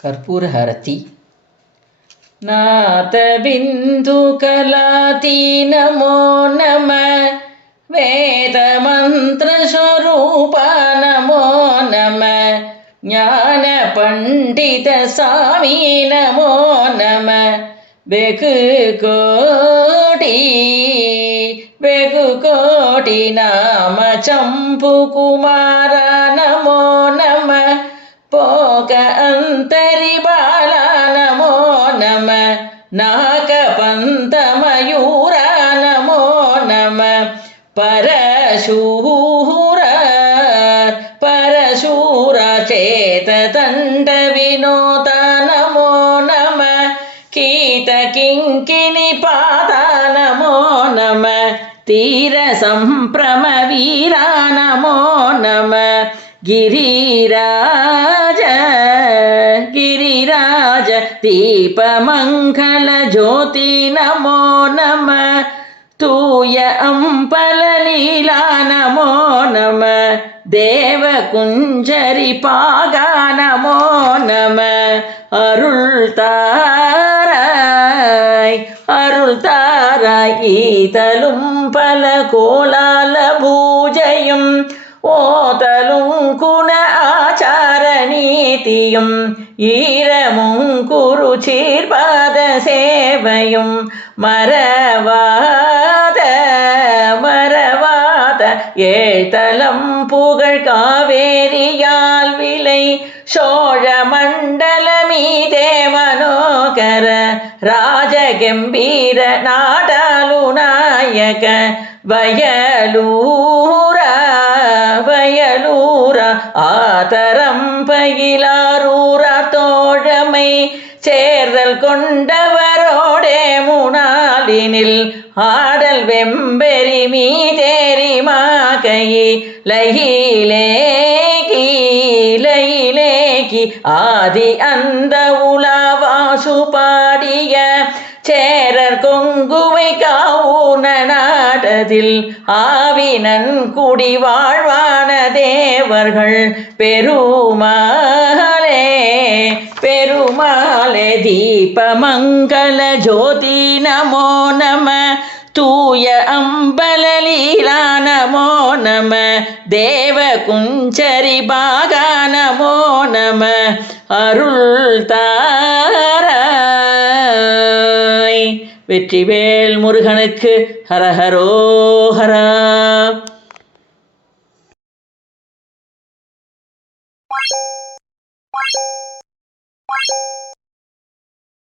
कर्पूरहारति नाथबिन्दुकलाति नमो नमः वेदमन्त्रस्वरूपा नमो नमः ज्ञानपण्डितस्वामी नमो नमः बेकुकोटि नाम चम्पुकुमारा नमो नमः पोक अन्तरिबाला नमो नमः नाकपन्तमयूरा नमो नमः परशूरा चेतदण्डविनोदा नमो नमः कीटकिङ्किणिपादा नमो नमः तीरसम्भ्रमवीरा नमो नमः गिरिराज दीपमङ्गलज्योति नमो नमः तूय अम्पललीला नमो नमः देवकुञ्जरिपागा नमो नमः अरुள்தாராய் ஈதலும் பல கோலால பூஜையும் ஓதலும் குண ஆச்சார நீதியும் ஈரமும் குரு சீர்பாத சேவையும் மறவாத ஏழ்தலம் புகழ் காவேரியால் விளை சோழ மண்டலமீதே மனோகர ராஜகம்பீர நாடாலு நாயக வயலூர ஆதரம் பயிலாரூரா தோழமை சேர்தல் கொண்டவரோடே முனாலினில் ஆடல் வெம்பெரி மீதேரி மாகையை லயிலேகி ஆதி அந்த உலாவாசு பாடிய சேரர் கொங்குவை காவுன நாடதில் ஆவினன் குடி வாழ்வான தேவர்கள் பெருமாளே தீபமங்கல ஜோதி நமோ நம தூய அம்பலலீலா நமோ நம தேவ குஞ்சரி பாகா நமோ நம அருள்தாராய் வெற்றிவேல் முருகனுக்கு ஹரஹரோஹரா.